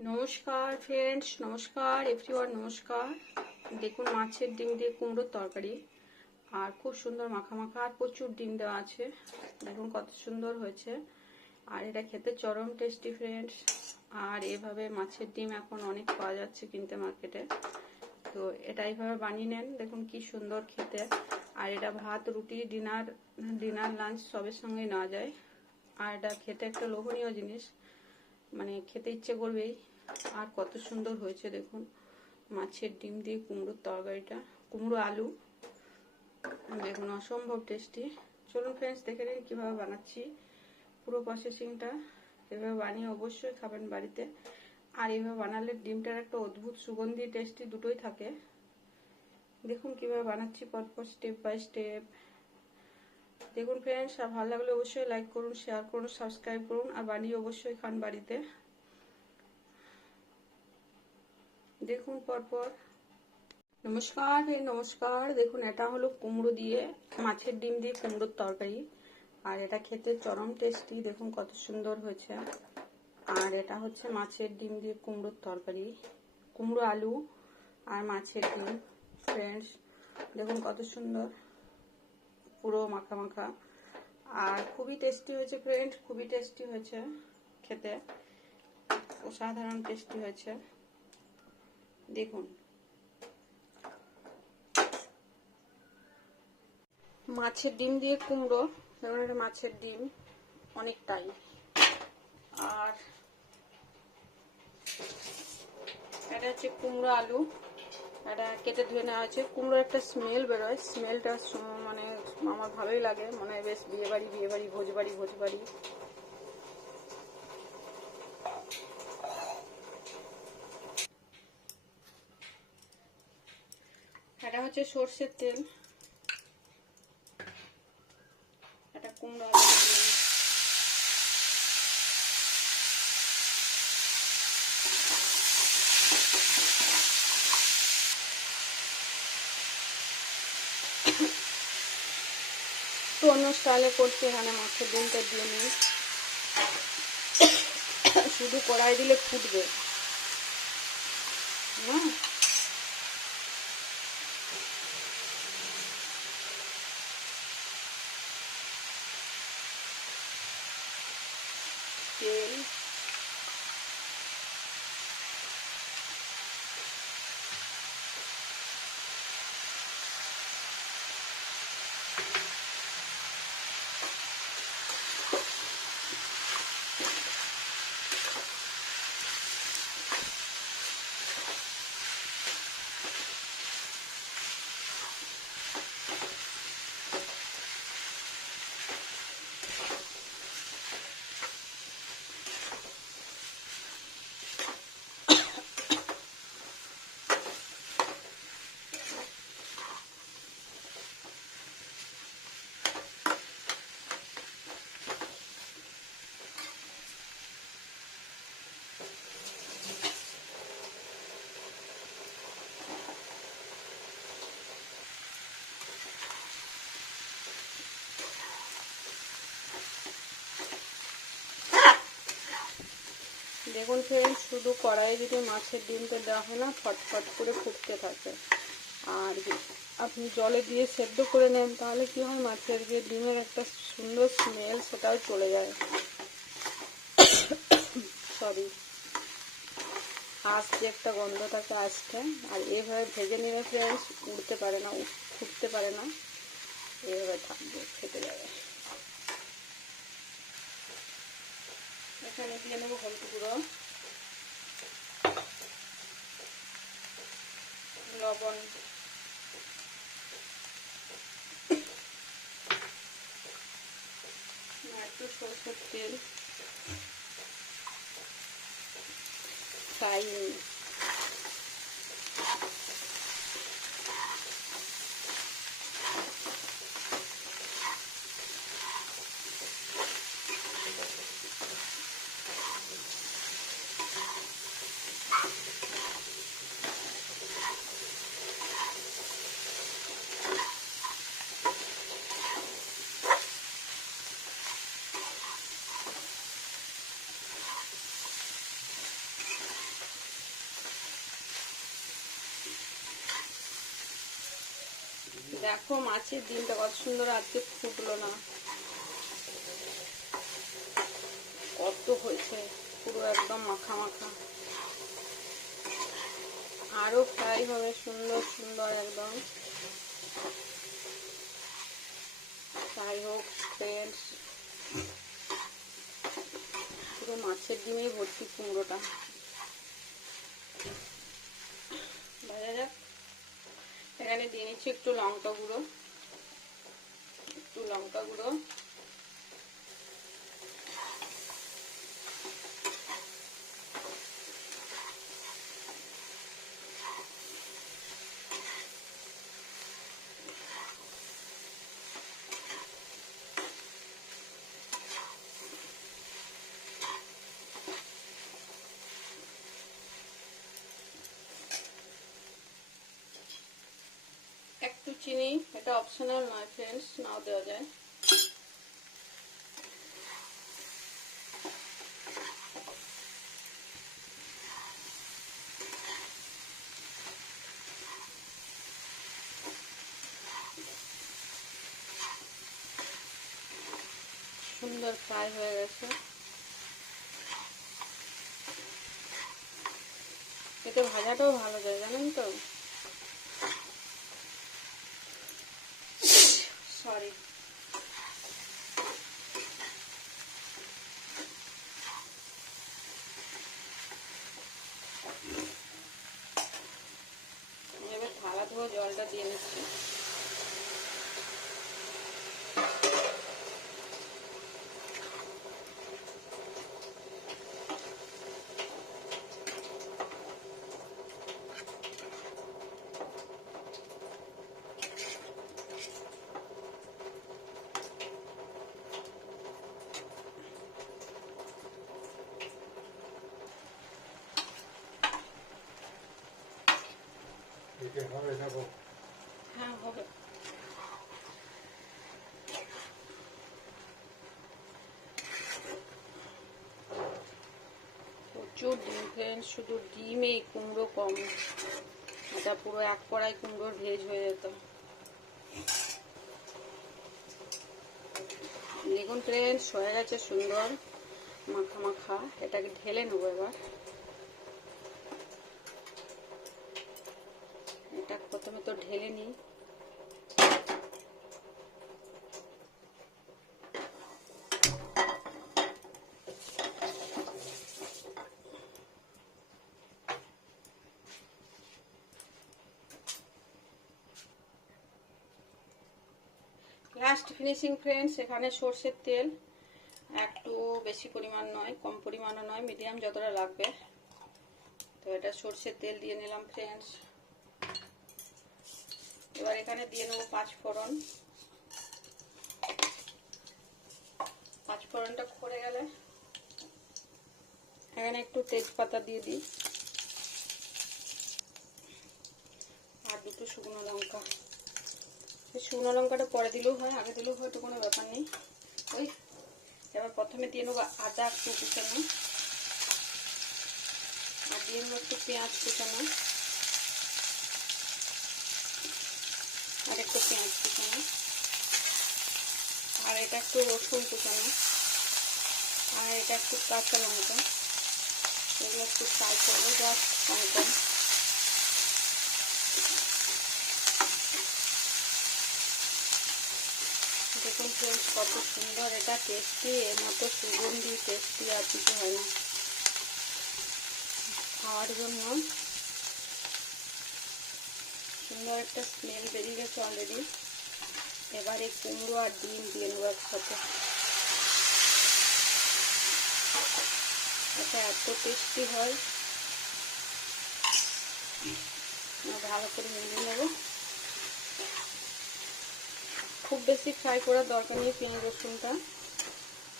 নমস্কার ফ্রেন্ডস নমস্কার এভরিওয়ান নমস্কার। দেখুন মাছের ডিম দিয়ে কুমড়োর তরকারি। আর খুব সুন্দর মাখা মাখা আর প্রচুর ডিম দেওয়া আছে। দেখুন কত সুন্দর হয়েছে। আর এটা খেতে চরম টেস্টি ফ্রেন্ডস আর এভাবে মাছের ডিম এখন অনেক পাওয়া যাচ্ছে কিনতে মার্কেটে তো এটা এইভাবে বানিয়ে নেন। দেখুন কি সুন্দর খেতে। আর এটা ভাত, রুটি ডিনার ডিনার লাঞ্চ সবের সঙ্গে নেওয়া যায়। আর এটা খেতে একটা লোভনীয় জিনিস। মানে খেতে ইচ্ছে করবেই আর কত সুন্দর হয়েছে দেখুন। মাছের ডিম দিয়ে কুমড়োর তরকারিটা, কুমড়ো আলু। দেখুন, অসম্ভব টেস্টি চলুন ফ্রেন্ডস দেখে নিন কীভাবে বানাচ্ছি। পুরো প্রসেসিংটা এভাবে বানিয়ে অবশ্যই খাবেন বাড়িতে। আর এভাবে বানালে ডিমটার একটা অদ্ভুত সুগন্ধি টেস্টি দুটোই থাকে। দেখুন কীভাবে বানাচ্ছি, পরপর স্টেপ বাই স্টেপ দেখুন ফ্রেন্ডস আর ভালো লাগলে অবশ্যই লাইক করুন শেয়ার করুন সাবস্ক্রাইব করুন, আর বানিয়ে অবশ্যই খান বাড়িতে। দেখুন পরপর। নমস্কার ভাই নমস্কার। দেখুন, এটা হলো কুমড়ো দিয়ে, মাছের ডিম দিয়ে কুমড়োর তরকারি। আর এটা খেতে চরম টেস্টি দেখুন কত সুন্দর হয়েছে। আর এটা হচ্ছে মাছের ডিম দিয়ে কুমড়োর তরকারি। কুমড়ো আলু আর মাছের ডিম ফ্রেন্ডস দেখুন কত সুন্দর। পুরো মাখা মাখা। আর খুবই টেস্টি হয়েছে ফ্রেন্ড খুবই টেস্টি হয়েছে খেতে। অসাধারণ টেস্টি হয়েছে। দেখুন। মাছের ডিম দিয়ে কুমড়ো যেমন মাছের ডিম অনেকটাই। আর এটা হচ্ছে কুমড়ো আলু। এটা কেটে ধুয়ে নেওয়া হয়েছে। কুমড়োর একটা স্মেল বেরোয়। স্মেলটা মানে আমার ভালোই লাগে। মনে হয় বেশ বিয়ে বাড়ি বিয়ে বাড়ি ভোজ বাড়ি ভোজ বাড়ি এটা হচ্ছে সর্ষের তেল। এটা কুমড়ো অন্য স্টাইলে করছি এখানে মাছের ডিমটা দিয়ে নিই। শুধু কড়াই দিলে ফুটবে। না তেল দেখুন ফ্রেন্ড শুধু কড়াইয়ে যদি মাছের ডিমটা দেওয়া হয় না, ফটফট করে ফুটতে থাকে। আর আপনি জলে দিয়ে সেদ্ধ করে নেন, তাহলে কি হয়, মাছের যে ডিমের একটা সুন্দর স্মেল সেটাও চলে যায়। সরি আঁশ যে একটা গন্ধ থাকে আসতে আর এইভাবে ভেজে নিলে ফ্রেন্ডস উঠতে পারে না ফুটতে পারে না। এইভাবে থাকবে, খেতে যাবে। এখানে দিয়ে নেব হলুদ গুঁড়ো লবণ একটু সরষের তেল ফ্রাই দেখো মাছের ডিমটা কত সুন্দর, আজকে ফুটলো না। কত হয়েছে, পুরো একদম মাখা মাখা। আরও ফ্রাই হবে, সুন্দর সুন্দর একদম। যাই হোক ফ্রেন্ডস পুরো মাছের ডিমেই ভর্তি কুমড়োটা। ভাজা যাক। এখানে দিয়ে নিচ্ছি একটু লঙ্কা গুঁড়ো। একটু লঙ্কা গুঁড়ো একটু চিনি, এটা অপশনাল নয় ফ্রেন্ডস নাও দেওয়া যায়। সুন্দর ফ্রাই হয়ে গেছে। এতে ভাজাটাও ভালো যায়, জানেন তো সরি এবার থালা ধোয়া জলটা দিয়ে নিচ্ছি এতে হবে দেখো হ্যাঁ হবে প্রচুর ডিম ফ্রেন্ড শুধু ডিমেই কুমড়ো কম। এটা পুরো এক কড়াই কুমড়োর ভেজ হয়ে যেত। দেখুন ফ্রেন্ডস হয়ে গেছে সুন্দর মাখা মাখা। এটাকে ঢেলে নেব এবার এটা প্রথমে তো ঢেলে নিই। লাস্ট ফিনিশিং ফ্রেন্ডস এখানে সর্ষের তেল। একটু বেশি পরিমাণ নয়, কম পরিমাণও নয় মিডিয়াম যতটা লাগবে। তো এটা সর্ষের তেল দিয়ে নিলাম ফ্রেন্ডস এবার এখানে দিয়ে নেব পাঁচ ফোড়ন পাঁচ ফোড়নটা করে গেলে এখানে একটু তেজপাতা দিয়ে দিই। আর দুটো শুকনো লঙ্কা। শুকনো লঙ্কাটা পরে দিলেও হয়, আগে দিলেও হয়তো কোনো ব্যাপার নেই। ওই, এবার প্রথমে দিয়ে নেব আদা একটু কুচানো। আর দিয়ে নেব একটু পেঁয়াজ কুচানো আর একটু পেঁয়াজ কুচানো আর এটা একটু রসুন কুচানো। আর এটা একটু কাঁচা লঙ্কা। এগুলো একটু ফ্রাই করব, জাস্ট দেখুন ফ্রেন্ডস কত সুন্দর, এটা টেস্টি এর মতো সুগন্ধি টেস্টি আর কিছু হয় না। খাওয়ার জন্য সুন্দর একটা স্মেল বেরিয়ে গেছে অলরেডি এবারে কুমড়ো আর ডিম দিয়ে নেব একসাথে। এটা এত টেস্টি হয়। ভালো করে মিলিয়ে নেব। খুব বেশি ফ্রাই করার দরকার নেই পেঁয়াজ, রসুনটা।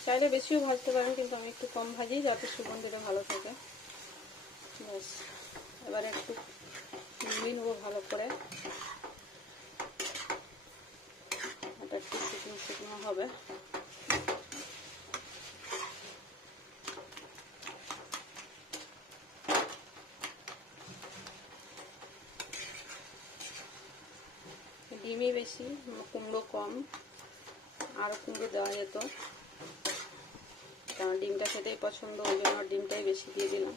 চাইলে বেশিও ভাজতে পারেন, কিন্তু আমি একটু কম ভাজি, যাতে সুগন্ধিটা ভালো থাকে। ব্যাস, এবারে একটু মিলিয়ে নেব ভালো করে। এটা একটু শুকনো শুকনো হবে। ডিমই বেশি কুমড়ো কম। আরও কুমড়ো দেওয়া যেত। কারণ ডিমটা খেতেই পছন্দ, ওই জন্য ডিমটাই বেশি দিয়ে দিলাম।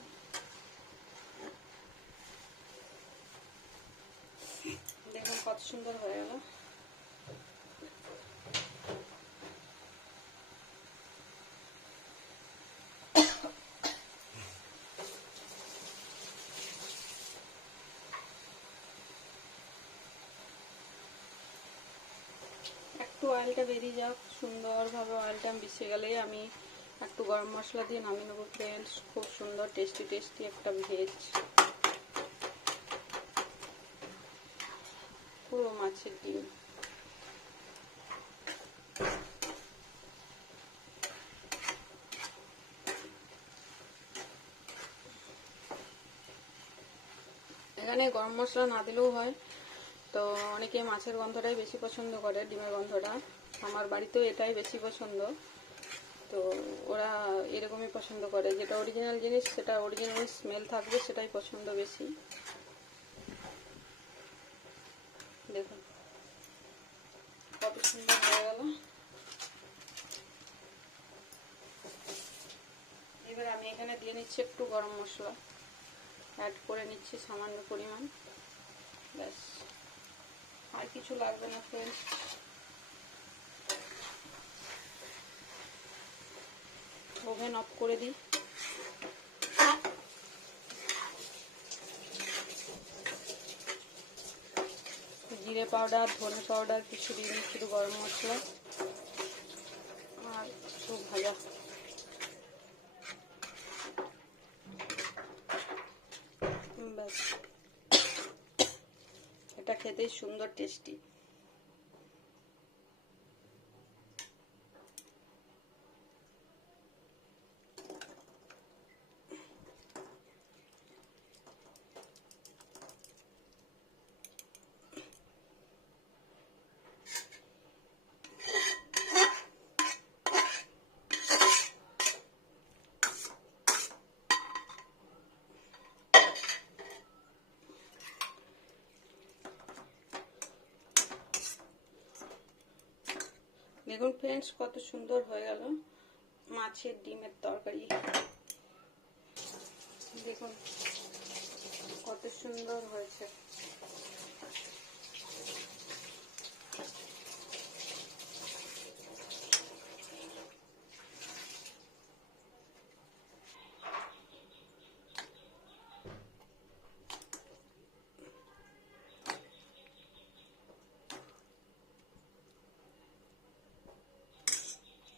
দেখুন কত সুন্দর হয়ে গেল একটু অয়েলটা বেরিয়ে যাক, সুন্দরভাবে অয়েলটা মিশে গেলেই আমি একটু গরম মশলা দিয়ে নামিয়ে নেব ফ্রেন্ডস খুব সুন্দর টেস্টি টেস্টি একটা ভেজ পুরো মাছের ডিম। এখানে গরম মশলা না দিলেও হয়। তো অনেকে মাছের গন্ধটাই বেশি পছন্দ করে, ডিমের গন্ধটা। আমার বাড়িতেও এটাই বেশি পছন্দ। তো ওরা এরকমই পছন্দ করে। যেটা অরিজিনাল জিনিস, সেটা অরিজিনাল স্মেল থাকবে, সেটাই পছন্দ বেশি। দেখুন। কত সুন্দর হয়ে গেল। এবার আমি এখানে দিয়ে নিচ্ছি একটু গরম মশলা। অ্যাড করে নিচ্ছি সামান্য পরিমাণ। ব্যাস। আর কিছু লাগবে না ফ্রেন্ডস ওভেন অফ করে দিই। জিরে পাউডার, ধনে পাউডার কিছু দিয়ে শুধু গরম মশলা। আর একটু ভাজা। ব্যাস। এটা খেতেই সুন্দর টেস্টি। দেখুন ফ্রেন্ডস কত সুন্দর হয়ে গেল মাছের ডিমের তরকারি। দেখুন কত সুন্দর হয়েছে।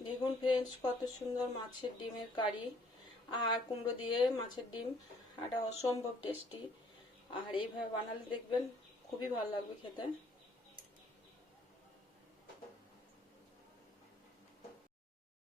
দেখুন ফ্রেন্ডস কত সুন্দর মাছের ডিমের কারি আর কুমড়ো দিয়ে মাছের ডিম। এটা অসম্ভব টেস্টি আর এইভাবে বানালে দেখবেন খুবই ভালো লাগবে খেতে।